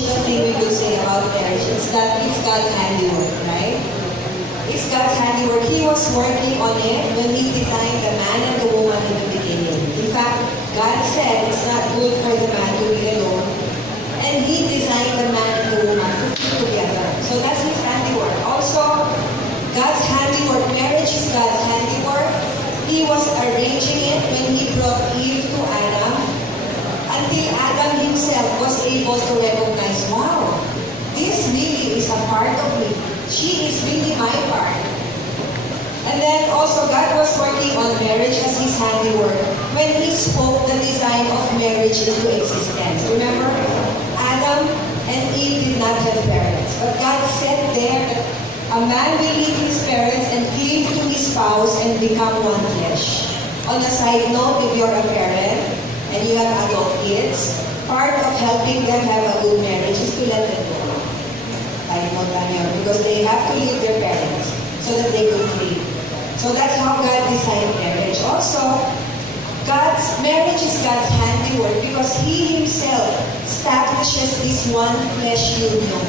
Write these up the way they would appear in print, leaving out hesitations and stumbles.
additional thing we could say about marriage is that it's God's handiwork, right? It's God's handiwork. He was working on it when He designed the man and the woman in the beginning. In fact, God said it's not good for the man to be alone. And He designed the man and the woman to fit together. So that's His handiwork. Also, God's handiwork, marriage is God's handiwork. He was arranging it when He brought Eve to Adam, until Adam himself was able to recognize, wow, this really is a part of me. She is really my part. And then also God was working on marriage as His handiwork when He spoke the design of marriage into existence. Remember, Adam and Eve did not have parents. But God said there that a man will leave his parents and cleave to his spouse and become one flesh. On a side note, if you're a parent and you have adult kids, part of helping them have a good marriage is to let them go. Side note lang yun, because they have to leave their parents so that they could cleave. So that's how God designed marriage. Also, God's marriage is God's handiwork because He Himself establishes this one flesh union.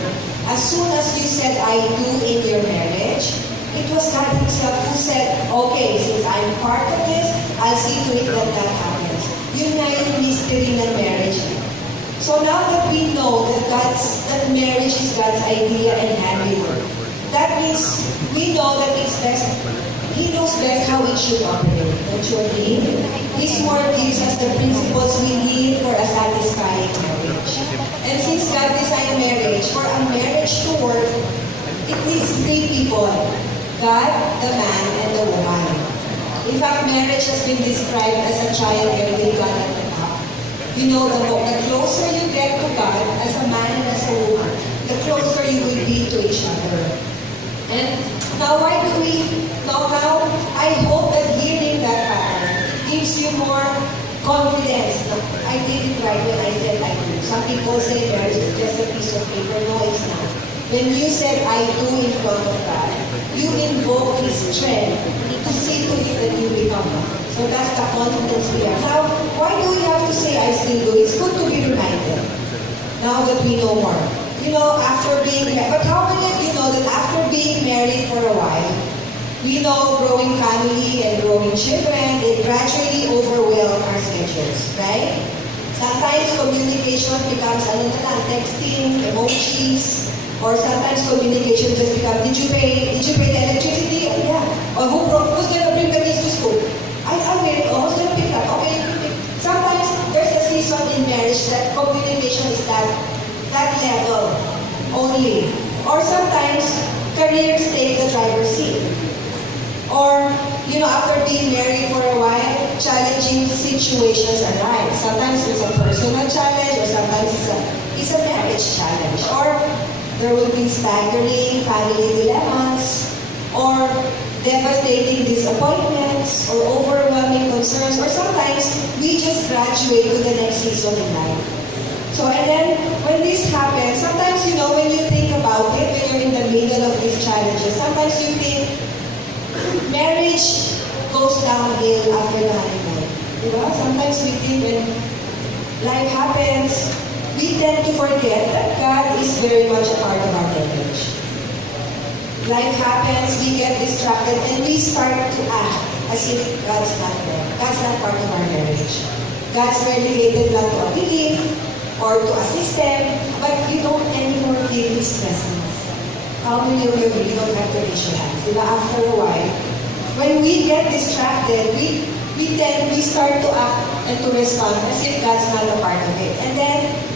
As soon as you said I do in your marriage, it was God Himself who said, okay, since I'm part of this, I'll see to it that that happens. Yun nga yung mystery ng marriage. So now that we know that marriage is God's idea and handiwork, that means we know that it's best. He knows best how it should operate. Don't you agree? His word gives us the principles we need for a satisfying marriage. And since God designed marriage, for a marriage to work, it needs three people. God, the man, and the woman. In fact, marriage has been described as a triangle with God at the top. You know, the closer you get to God as a man and as a woman, the closer you will be to each other. And now I hope that hearing that pattern gives you more confidence. I did it right when I said I do. Some people say marriage is just a piece of paper. No, it's not. When you said I do in front of God, you invoke His strength to see to it that you become one. So that's the confidence we have. Now, why do we have to say I still do? It's good to be reminded. Now that we know more. You know, after being married, but how many of you know that after being married for a while, we know growing family and growing children, it gradually overwhelm our schedules, right? Sometimes communication becomes texting, emojis, or sometimes communication just becomes, did you pay the electricity? Oh, yeah. Or who's going to bring the kids to school? I'll wait. Oh, who's going to pick up? Okay. Sometimes there's a season in marriage that communication is that level only. Or sometimes careers take the driver's seat. Or, you know, after being married for a while, challenging situations arise. Sometimes it's a personal challenge, or sometimes it's a marriage challenge. Or there will be staggering family dilemmas, or devastating disappointments, or overwhelming concerns, or sometimes we just graduate to the next season in life. So, and then, when this happens, sometimes, you know, when you think about it, when you're in the middle of these challenges, sometimes you think, marriage goes downhill after the honeymoon. You know, sometimes we think when life happens, we tend to forget that God is very much a part of our marriage. Life happens, we get distracted, and we start to act as if God's not there. God's not part of our marriage. God's relegated not to a belief or to a system, but you don't anymore feel His presence. How many of you really don't have to raise your hands? You know, after a while, when we get distracted, we start to act and to respond as if God's not a part of it. And then,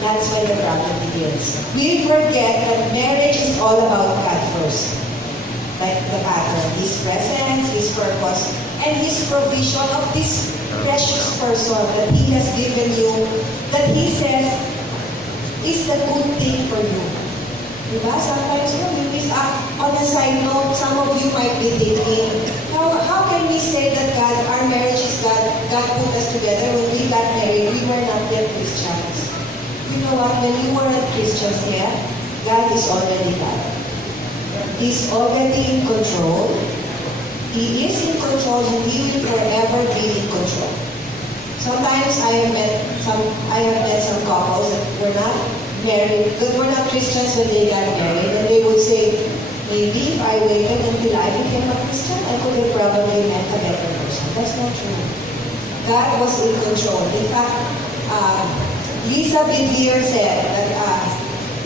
that's when the problem begins. We forget that marriage is all about God first. Like the pattern, His presence, His purpose, and His provision of this precious person that He has given you, that He says is the good thing for you. Diba? Sometimes we miss out. On a side note, some of you might be thinking, how can we say that our marriage is God put us together? When we got married, we were not yet Christians. You know what? When we weren't Christians yet, God is already God. He's already in control. He is in control and He will forever be in control. Sometimes I have met some couples that were not married, that were not Christians when they got married, and they would say, maybe if I waited until I became a Christian, I could have probably met a better person. That's not true. God was in control. In fact, Lisa Bevere said that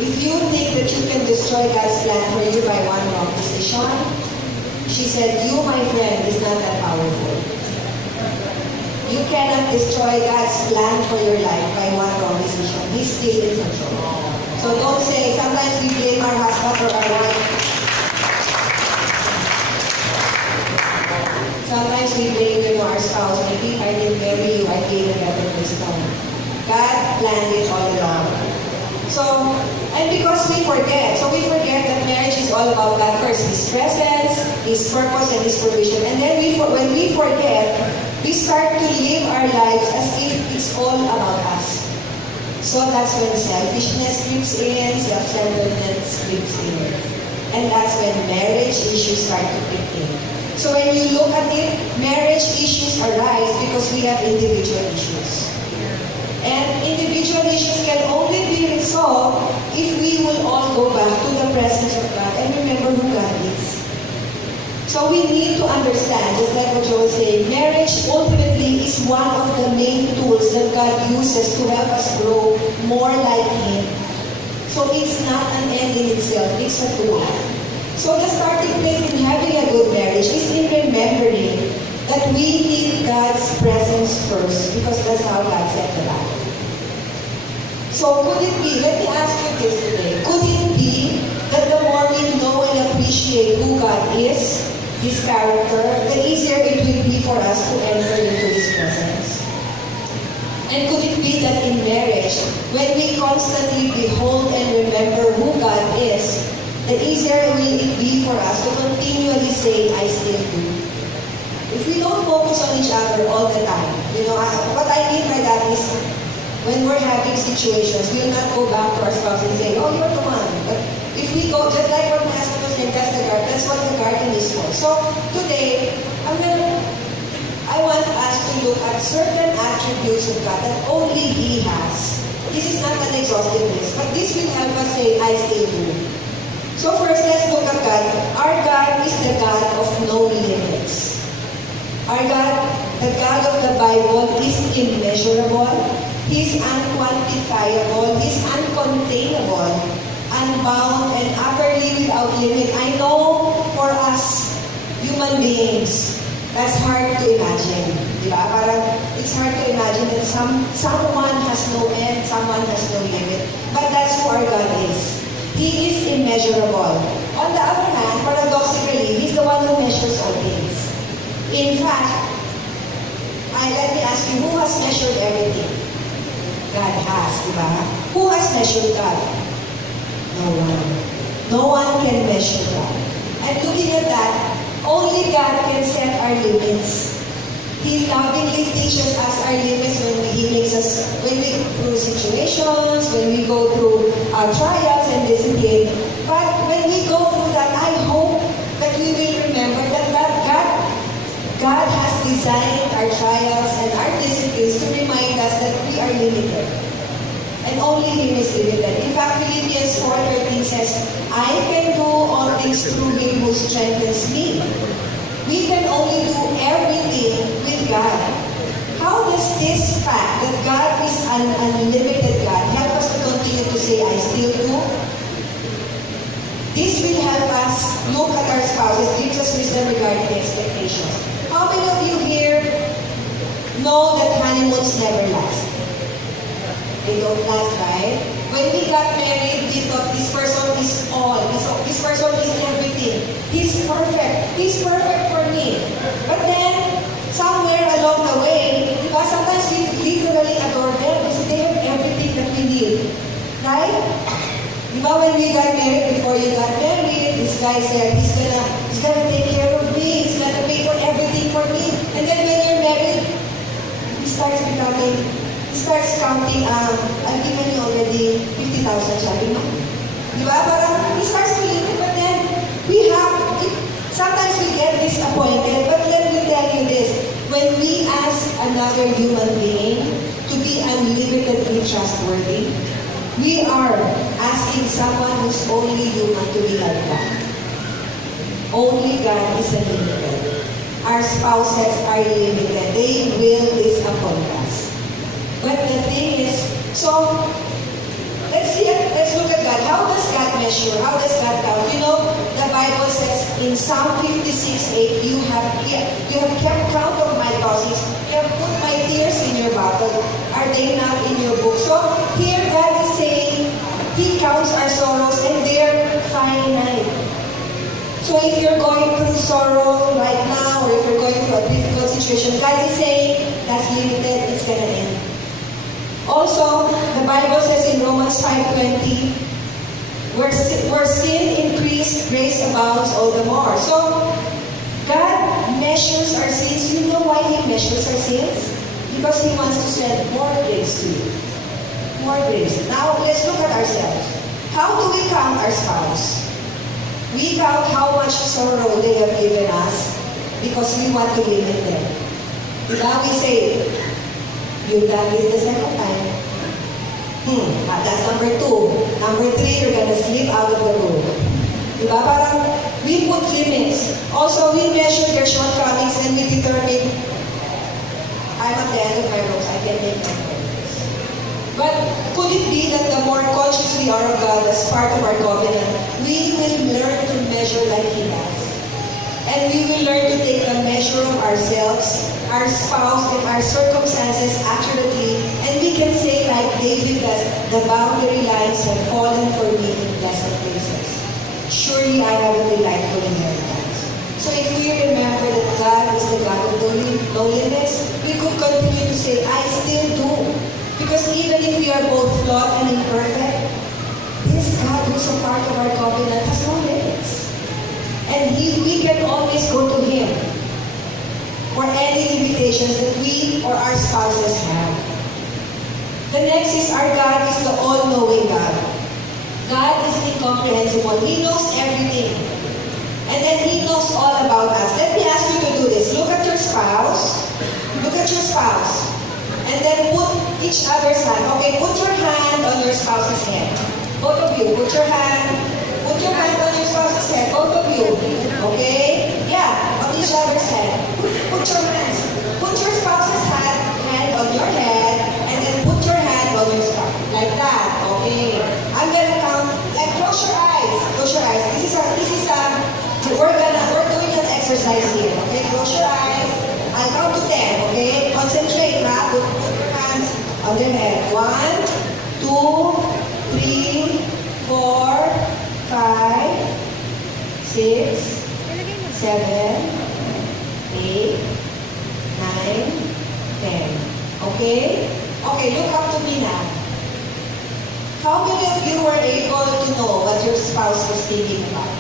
if you think that you can destroy God's plan for you by one wrong decision, she said, you, my friend, is not that powerful. You cannot destroy God's plan for your life by one wrong decision. He's still in control. So don't say, sometimes we blame our husband or our wife. Sometimes we blame our spouse. Maybe if I didn't marry you, I gave a better wisdom. God planned it all along. So, and because we forget that marriage is all about God first, His presence, His purpose, and His provision. And then when we forget, we start to live our lives as if it's all about us. So that's when selfishness creeps in, self-centeredness creeps in. And that's when marriage issues start to creep in. So when you look at it, marriage issues arise because we have individual issues. And individual issues can only be resolved if we will all go back to the presence of God and remember who God is. So we need to understand, just like what Joe was saying, marriage ultimately is one of the main tools that God uses to help us grow more like Him. So it's not an end in itself, it's a tool. So the starting place in having a good marriage is in remembering that we need God's presence first because that's how God set the life. So could it be, let me ask you this today, could it be that the more we know and appreciate who God is, His character, the easier it will be for us to enter into His presence? And could it be that in marriage, when we constantly behold and remember who God is, the easier will it be for us to continually say, I still do. If we don't focus on each other all the time, what I mean by that is, when we're having situations, we'll not go back to our spouse and say, oh, you're the one. But if we go, just like what my husband was saying, that's what the garden is for. So today, I want us to look at certain attributes of God that only He has. This is not an exhaustive list, but this will help us say, I still do. So first, let's look at God. Our God is the God of no limits. Our God, the God of the Bible, is immeasurable. He's unquantifiable. He's uncontainable, unbound, and utterly without limit. I know for us, human beings, that's hard to imagine. Diba? Parang it's hard to imagine that someone has no end, someone has no limit. But that's who our God is. He is immeasurable. On the other hand, paradoxically, He's the one who measures all things. In fact, let me ask you, who has measured everything? God has, diba? Who has measured God? No one. No one can measure God. And looking at that, only God can set our limits. He lovingly teaches us our limits when He makes us, when we go through situations, when we go through our trials and discipline. But when we go through that, I hope that we will remember that God has designed our trials and our disciplines to remind us that we are limited. And only Him is limited. In fact, Philippians 4:13 says, I can do all things through Him who strengthens me. We can only do everything with God. How does this fact that God is an unlimited God help us to continue to say, I still do? This will help us look at our spouses, gives us wisdom regarding expectations. How many of you here know that honeymoons never last? They don't last, right? When we got married, we thought this person is all. This person is everything. He's perfect. He's perfect for me. But then, somewhere along the way, because sometimes we literally adore them because they have everything that we need. Right? When we got married, before you got married, this guy said, he's gonna take care of me. He's gonna pay for everything for me. And then when you're married, he starts counting, I've given you already 50,000 shopping money. Diba? Parang he starts to limit, but then sometimes we get disappointed, but let me tell you this, when we ask another human being to be unlimitedly trustworthy, We are asking someone who's only human to be like that. Only God is unlimited. Our spouses are limited. They will disappoint us. But the thing is, so let's look at God. How does God measure? How does God count? You know, the Bible says in Psalm 56:8, you have kept count of my losses. You have put my tears in your bottle. Are they not in your book? So here God is saying, He counts our sorrows and they're finite. So if you're going through sorrow right now, or if you're going through a difficult situation, God is saying, that's limited, it's gonna end. Also, the Bible says in Romans 5:20, where sin increased, grace abounds all the more. So, God measures our sins. You know why He measures our sins? Because He wants to send more grace to you. More grace. Now, let's look at ourselves. How do we count our spouse? We count how much sorrow they have given us because we want to limit them. Now we say, you've done this the second time. That's number 2. Number 3, you're gonna slip out of the room. Diba? Parang we put limits. Also, we measure their shortcomings and we determine, I'm at the end of my ropes, I can make my progress. But could it be that the more conscious we are of God as part of our covenant, we will learn to measure like He does. And we will learn to take the measure of ourselves, our spouse, and our circumstances accurately. And we can say like David does, the boundary lines have fallen for me in pleasant places. Surely I have a delightful inheritance. So if we remember that God is the God of no limits, we could continue to say, I still do. Because even if we are both flawed and imperfect, this God who's a part of our covenant has no limits. And we can always go to Him for any limitations that we or our spouses have. The next is our God is the all-knowing God. God is incomprehensible. He knows everything. And then He knows all about us. Let me ask you to do this. Look at your spouse. Look at your spouse. And then put each other's hand. Okay, put your hand on your spouse's head. Both of you, put your hand on your spouse's head. Both of you. Okay? Yeah, on each other's head. Put your hands. Put your spouse's hand on your head, and then put your hand on your spouse. Like that. Okay. I'm gonna count. Like, close your eyes. Close your eyes. We're doing an exercise here. Okay, close your eyes. I'll count to 10. Okay, concentrate. Ha? Put your hands on your head. 1, 2, 3, 4, 5, 6, 7, 8, 9, 10. Okay? Okay, look up to me now. How many of you were able to know what your spouse was thinking about?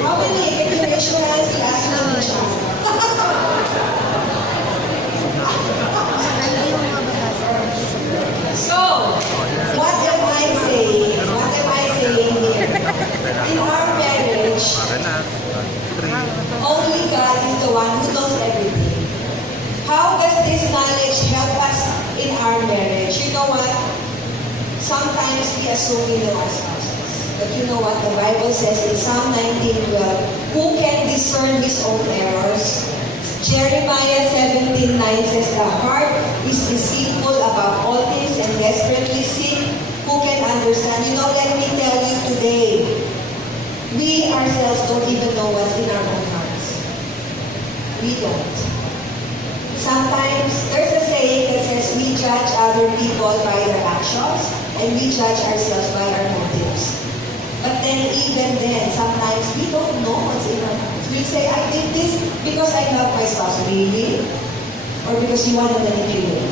How many? Can you raise your hands to ask me each other? So, what am I saying? What am I saying here? In our marriage, only God is the one who knows everything. How does this knowledge help us in our marriage? You know what? Sometimes we assume we know our spouses. But you know what? The Bible says in Psalm 19:12, who can discern his own errors? Jeremiah 17:9 says, the heart is deceitful above all things and desperately sick. Who can understand? You know, let me tell you today, we ourselves don't even know what's in our own hearts. We don't. Sometimes there's a saying that says we judge other people by their actions and we judge ourselves by our motives. But then even then, sometimes we don't know what's in our hearts. We say, I did this because I love my spouse. Really? Or because you want to manipulate?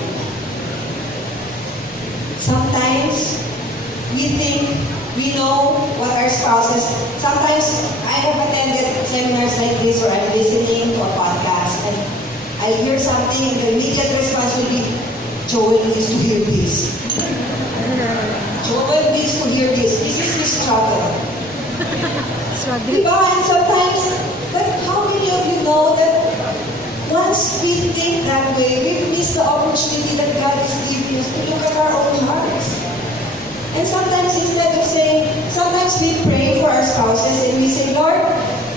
Sometimes we think we know what our spouses. Sometimes I have attended seminars like this or I'm listening to a podcast and I hear something and the immediate response will be, Joel needs to hear this. Joel needs to hear this. This is his struggle. Diba? And sometimes, but how many of you know that once we think that way, we miss the opportunity that God is giving asking us to look at our own hearts. And sometimes sometimes we pray for our spouses and we say, Lord,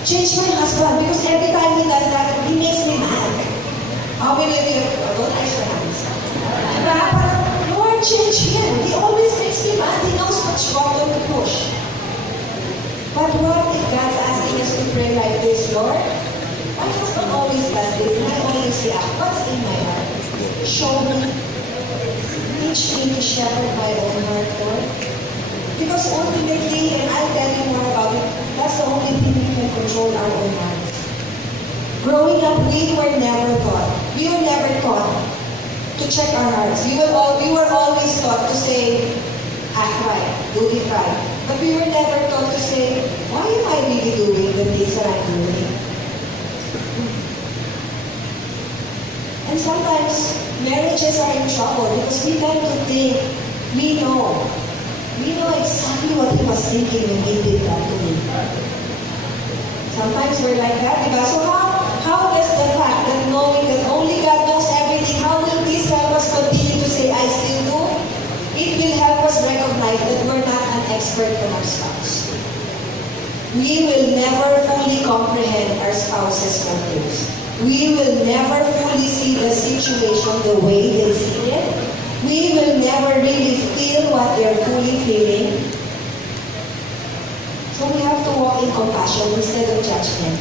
change my husband because every time he does that, he makes me mad. How many of you don't raise your hands? Lord, change him. He always makes me mad. He knows which button to push. But what if God's asking us to pray like this, Lord? My husband always does this, and I always react. What's in my heart? Show me. Teach me to shepherd my own heart, Lord. Because ultimately, and I'll tell you more about it, that's the only thing we can control our own hearts. Growing up, we were never taught to check our hearts. We were always taught to say, act right, do it right. But we were never taught to say, why am I really doing the things that I'm doing? And sometimes, marriages are in trouble because we tend to think we know exactly what he was thinking when he did that to me. Sometimes we're like that, diba? So how does the fact that knowing that only God knows everything, how will this help us continue to say, I still do? It will help us recognize that we're not an expert on our spouse. We will never fully comprehend our spouse's motives. We will never fully see the situation the way they see it. We will never really feel what they're fully feeling. So we have to walk in compassion instead of judgment.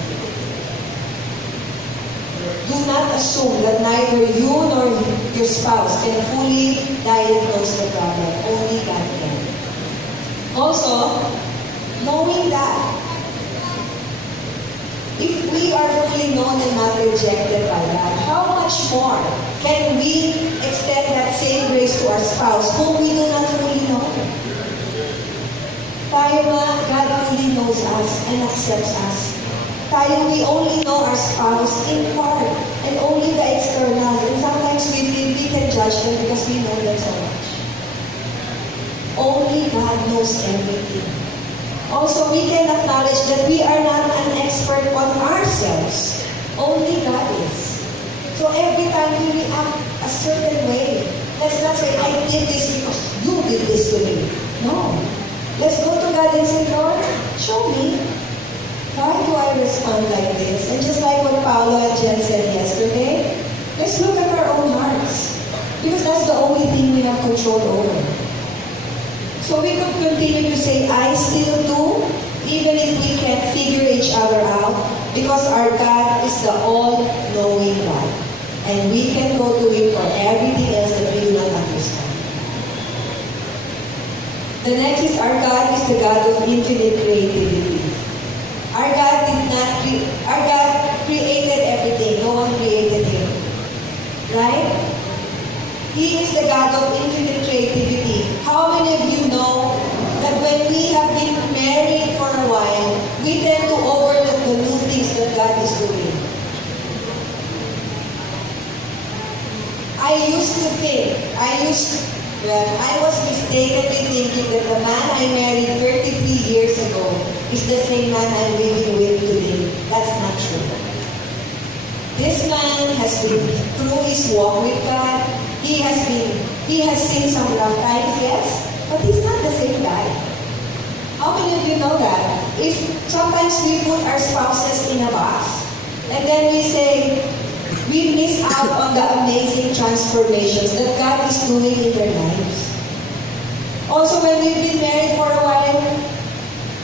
Do not assume that neither you nor your spouse can fully diagnose the problem. Only God can. Also, knowing that if we are fully known and not rejected by God, how much more can we extend that same grace to our spouse whom we do not fully know? Tayo nga, God fully knows us and accepts us. Tayo, we only know our spouse in part and only the externals. And sometimes we feel we can judge them because we know them so much. Only God knows everything. Also, we can acknowledge that we are not an expert on ourselves. Only God is. So every time we react a certain way, let's not say, I did this because you did this to me. No. Let's go to God and say, Lord, show me. Why do I respond like this? And just like what Paolo and Jen said yesterday, let's look at our own hearts. Because that's the only thing we have control over. So we could continue to say, I still do, even if we can't figure each other out, because our God is the all-knowing God. And we can go to Him for everything else that we do not understand. The next is our God is the God of infinite creativity. Our God created everything. No one created Him. Right? He is the God of infinite creativity. How many of you know that when we have been married for a while, we tend to overlook the new things that God is doing? I was mistakenly thinking that the man I married 33 years ago is the same man I'm living with today. That's not true. This man has been through his walk with God. He has seen some rough times, yes, but he's not the same guy. How many of you know that? If sometimes we put our spouses in a box, and then we say, we miss out on the amazing transformations that God is doing in their lives. Also, when we've been married for a while,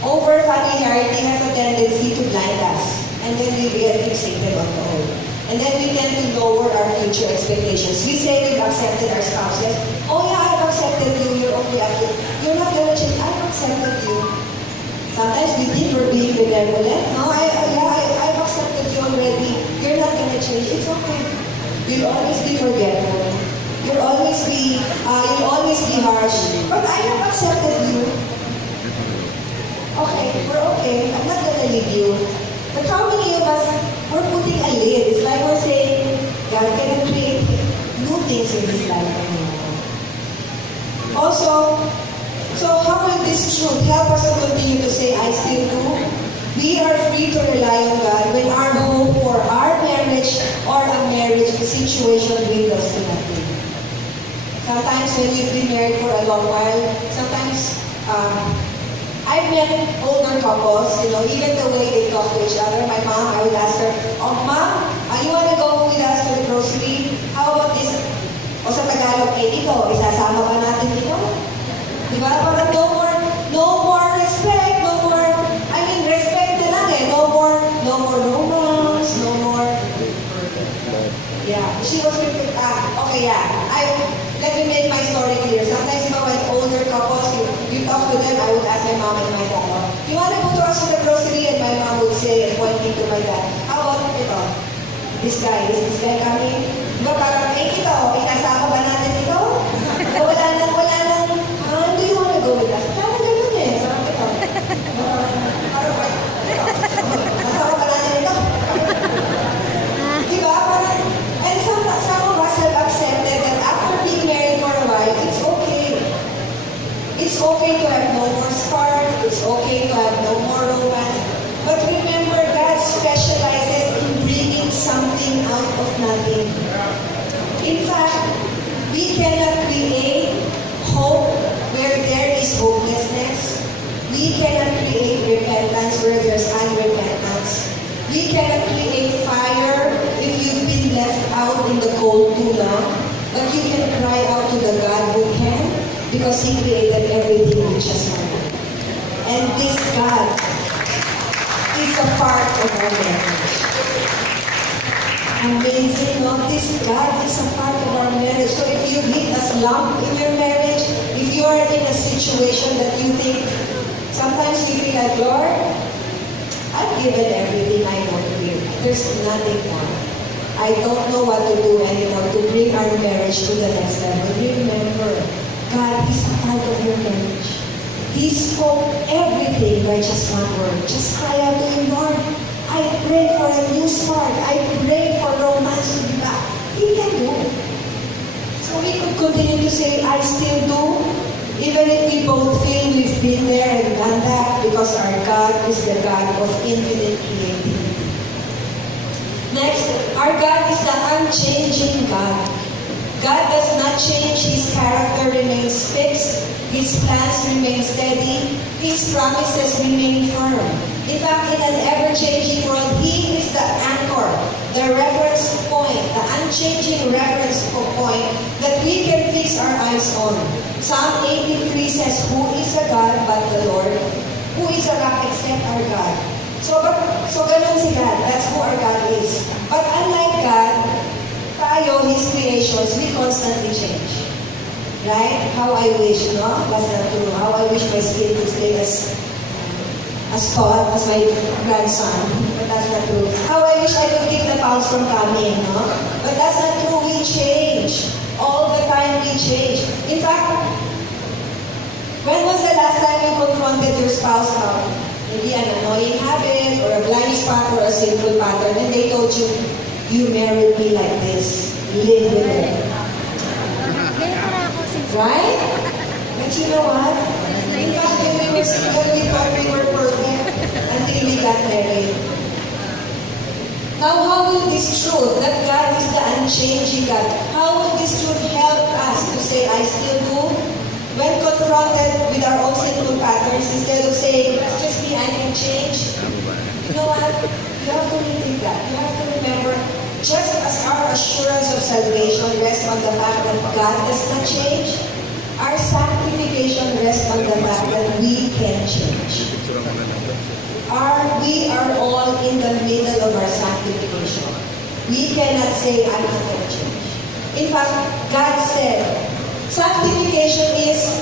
over-familiarity has a tendency to blind us, and then we get fixated on the old. And then we tend to lower our future expectations. We say we've accepted our spouses. Oh yeah, I've accepted you. You're only up to. You're not gonna change. I've accepted you. Sometimes we think we're being benevolent. No, I've accepted you already. You're not gonna change. It's okay. You'll always be forgetful. You'll always be harsh. But I have accepted you. Okay, we're okay. I'm not gonna leave you. But how many of us, we're putting a lid. It's like we're saying, God can create new things in this life. Also, so how will this truth help us to continue to say, I still do? We are free to rely on God when our hope for our marriage or a marriage situation dwindles to nothing. Sometimes when we've been married for a long while, sometimes I've met older couples, even the way they talk to each other. My mom, I would ask her, "Oh, Mom, you want to go with us to the grocery? How about this?" O sa Tagalog, ito, isasama ba natin ito? Diba? Parang no more respect, no more, respect na lang eh. No more romance, no more. Yeah, she was with, okay, yeah. Let me make my story clear. Sometimes, when older couples, you talk to them, I would ask my mom and my dad, "You want to go to us to the grocery?" And my mom would say, and pointing to my dad, "How about ito? This guy, is this guy coming?" Diba parang, ito, isasama ba natin ito? Wala nang, do you want to go with us? Parang ganun eh, parang ito. Kasama ba natin ito? Diba? Parang, and some of us have accepted that after being married for a while, it's okay. It's okay to have no more spark. It's okay to have no more romance. But remember, God specializes in bringing something out of nothing. In fact, we cannot create hope where there is hopelessness. We cannot create repentance where there's unrepentance. We cannot create fire if you've been left out in the cold too long. But you can cry out to the God who can, because He created everything with just one. And this God is a part of our marriage. Amazing, no? This God is a part of our marriage. So if you hit a slump in your marriage, if you are in a situation that you think, sometimes you feel like, "Lord, I've given everything I know to you. There's nothing more. I don't know what to do anymore to bring our marriage to the next level." Remember, God is a part of your marriage. He spoke everything by just one word. Just cry out to Him, "Lord, I pray for a new spark. I pray for romance to be back." He can do it. So we could continue to say, "I still do," even if we both feel we've been there and done that, because our God is the God of infinite creativity. Next, our God is the unchanging God. God does not change. His character remains fixed. His plans remain steady. His promises remain firm. In fact, in an ever-changing world, He is the anchor, the reference point, the unchanging reference point that we can fix our eyes on. Psalm 83 says, "Who is a God but the Lord? Who is a rock except our God?" So ganun si God. That's who our God is. But unlike God, tayo, His creations, we constantly change. Right? How I wish, no? That's not true. How I wish my skin could stay as tall as my grandson. But that's not true. How I wish I could keep the pounds from coming, no? But that's not true. We change. All the time we change. In fact, when was the last time you confronted your spouse about maybe an annoying habit or a blind spot or a sinful pattern, and they told you, "You married me like this. Live with it." Right? But you know what? In fact, when we were single, we thought we were perfect until we got married. Now, how will this truth, that God is the unchanging God, how will this truth help us to say, "I still do"? When confronted with our own sinful patterns, instead of saying, "It's just me, I can change," you know what? You have to rethink that. You have to remember, just as our assurance of salvation rests on the fact that God does not change, our sanctification rests on the fact that we can change. We are all in the middle of our sanctification. We cannot say, "I'm not going to change." In fact, God said, sanctification is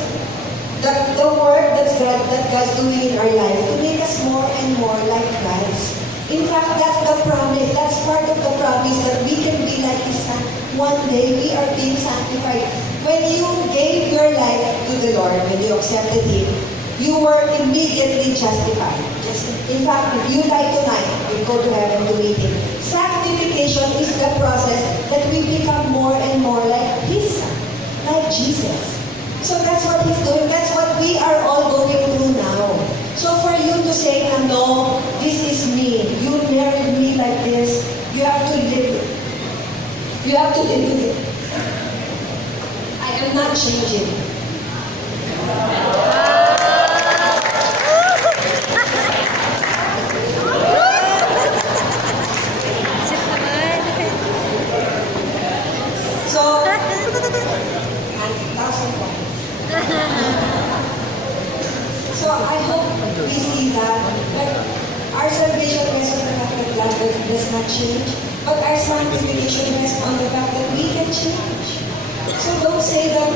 the work that God's doing in our life to make us more and more like Christ. In fact, that's the promise. That's part of the promise that we can be like His Son. One day, we are being sanctified. When you gave your life to the Lord, when you accepted Him, you were immediately justified. In fact, if you die tonight, you go to heaven to meet Him. Sanctification is the process that we become more and more like His Son, like Jesus. So that's what He's doing. That's what we are all going through now. So for you to say, "No, this is me. You married me like this," you have to live it. You have to live with it. I am I'm not changing. So, 1,000 points. So I hope we see that our salvation rests on the fact that God does not change, but our sanctification rests on the fact that we can change. So don't say that,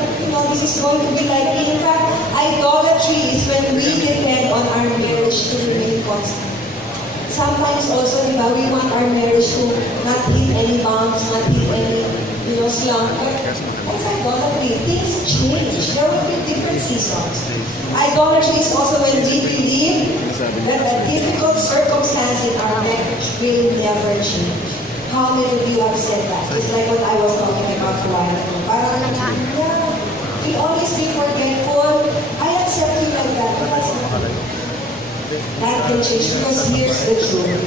this is going to be like me. In fact, idolatry is when we depend on our marriage to remain constant. Sometimes also, we want our marriage to not hit any bumps, not hit any, slump. But that's idolatry. Things change. There will be different seasons. Idolatry is also when we believe that a difficult circumstance in our marriage will never change. How many of you have said that? It's like what I was talking about a while ago. Parang, we'll always be forgetful. I accept you like that, but that's not. That can change because here's the truth.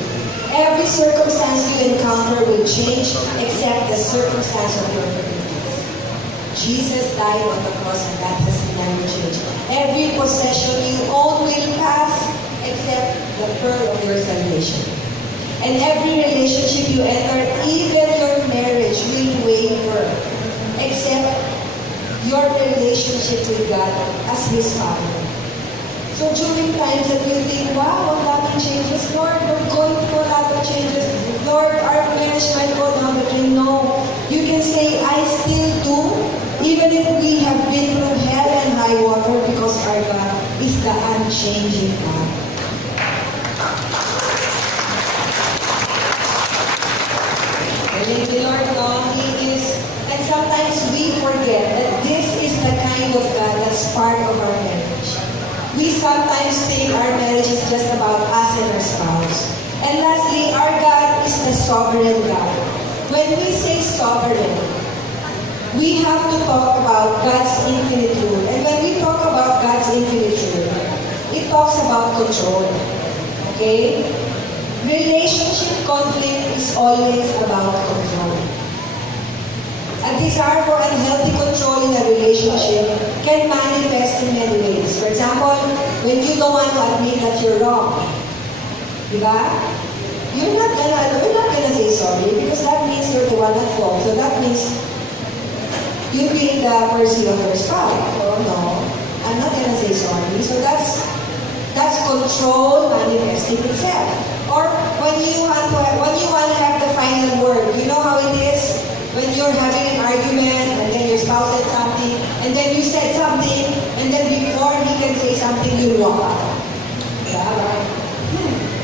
Every circumstance you encounter will change except the circumstance of your forgiveness. Jesus died on the cross and that has never changed. Every possession you own will pass except the pearl of your salvation. And every relationship you enter, even your marriage, will waver except your relationship with God as His Father. So during times that you think, wow, a lot of changes, Lord, we're going through a lot of changes. Lord, our marriage might go down the drain. No, you can say, I still do, even if we have been through hell and high water, because our God is the unchanging God. And the Lord, He is, and sometimes we forget that this is the kind of God that's part of our marriage. We sometimes think our marriage is just about us and our spouse. And lastly, our God is the sovereign God. When we say sovereign, we have to talk about God's infinite rule. And when we talk about God's infinite rule, it talks about control. Okay? Relationship conflict is always about control. A desire for unhealthy control in a relationship can manifest in many ways. For example, when you don't want to admit that you're wrong, diba? You're not gonna say sorry because that means you're the one at fault. So that means you'll be in the mercy of your spouse. Oh no, I'm not gonna say sorry. So that's control manifesting itself. Or when you want to have the final word, you know how it is? When you're having an argument and then your spouse said something and then you said something and then before he can say something you walk out. Yeah, right?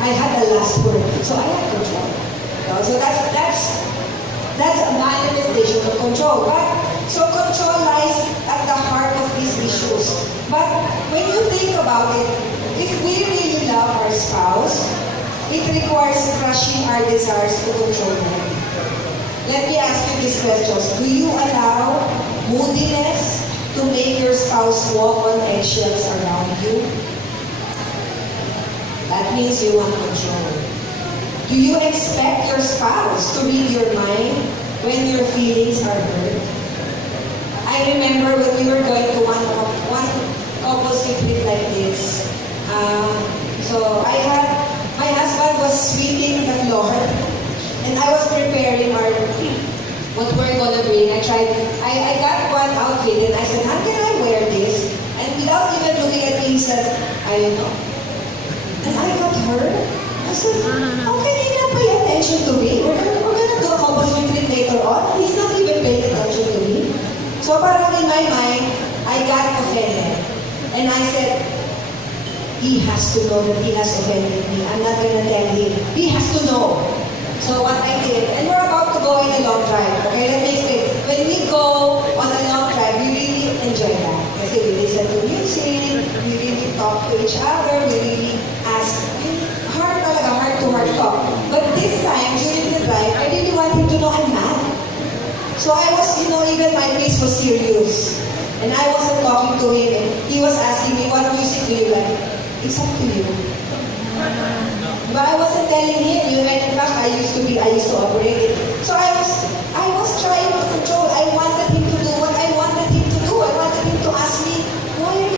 I had the last word, so I had control. So that's a manifestation of control, right? So control lies at the heart of these issues. But when you think about it, if we really love our spouse, it requires crushing our desires to control them. Let me ask you these questions. Do you allow moodiness to make your spouse walk on eggshells around you? That means you want control. Do you expect your spouse to read your mind when your feelings are hurt? I remember when we were going to one couple's retreat like this. So my husband was sweeping the floor. And I was preparing what we're gonna bring. I got one outfit and I said, how can I wear this? And without even looking at me, he said, I don't know. And I got hurt. I said, how can he not pay attention to me? We're gonna do a couples retreat later on. He's not even paying attention to me. So parang in my mind, I got offended. And I said, he has to know that he has offended me. I'm not gonna tell him. He has to know. So what I did, and we're about to go in a long drive. Okay, let me explain. When we go on a long drive, we really enjoy that. Kasi we listen to music, we really talk to each other, we really ask, heart to heart talk. But this time, during the drive, I really want him to know I'm mad. So I was, even my face was serious. And I wasn't talking to him. And he was asking me, what music do you like? It's up to you. But I wasn't telling him, and in fact, I used to operate